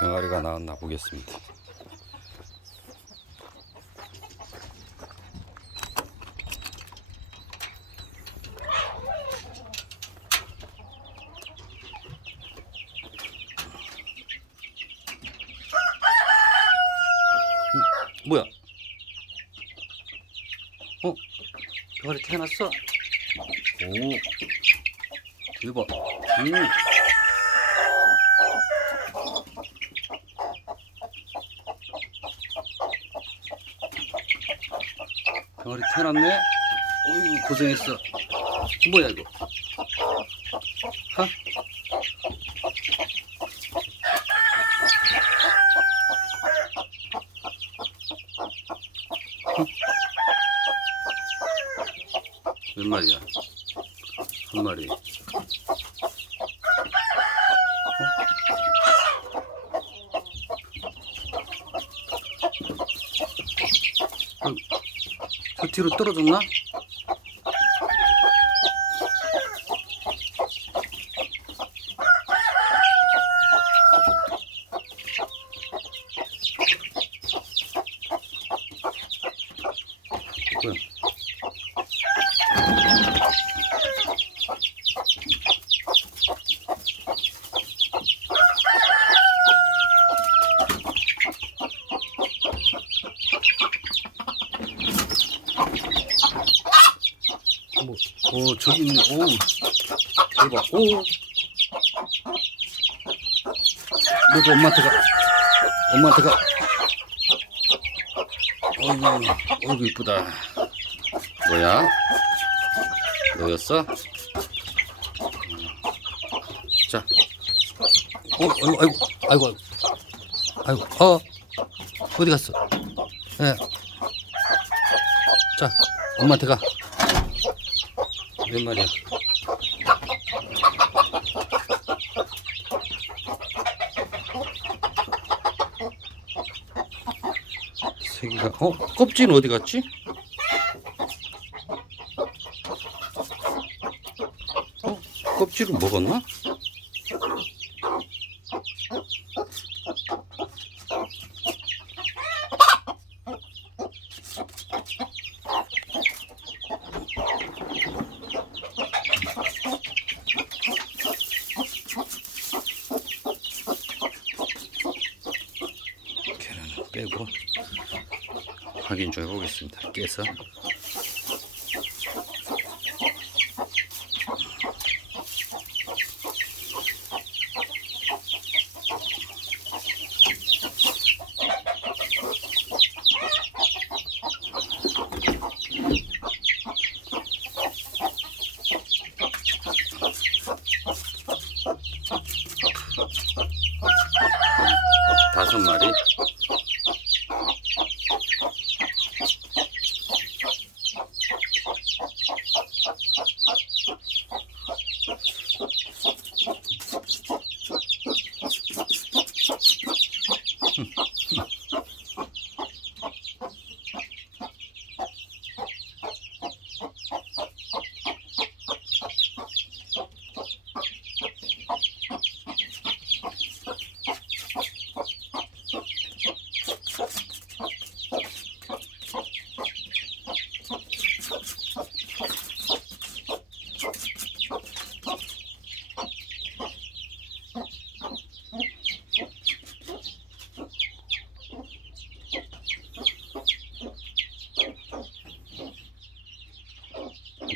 병아리가 나왔나 보겠습니다. 음, 뭐야? 어? 병아리 태어났어? 오, 대박. 음. 병아리 태어났네? 어이구, 고생했어. 뭐야, 이거? 하? 몇 마리야? 한 마리. 저 뒤로 떨어졌나? 뭐야? 뭐, 오, 저기 있네. 오, 대박. 오. 너도 엄마한테 가. 엄마한테 가. 어이구, 어이구, 이쁘다. 뭐야? 너였어? 자. 어, 아이고, 아이고, 아이고, 아이고, 어, 어디 갔어? 예. 자, 엄마한테 가. 몇 마리야? 세 개가 어 껍질은 어디 갔지? 어 껍질은 먹었나? 계란을 빼고 확인 좀 해보겠습니다. 깨서 다섯 마리.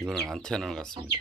이거는 안 태어나는 것 같습니다.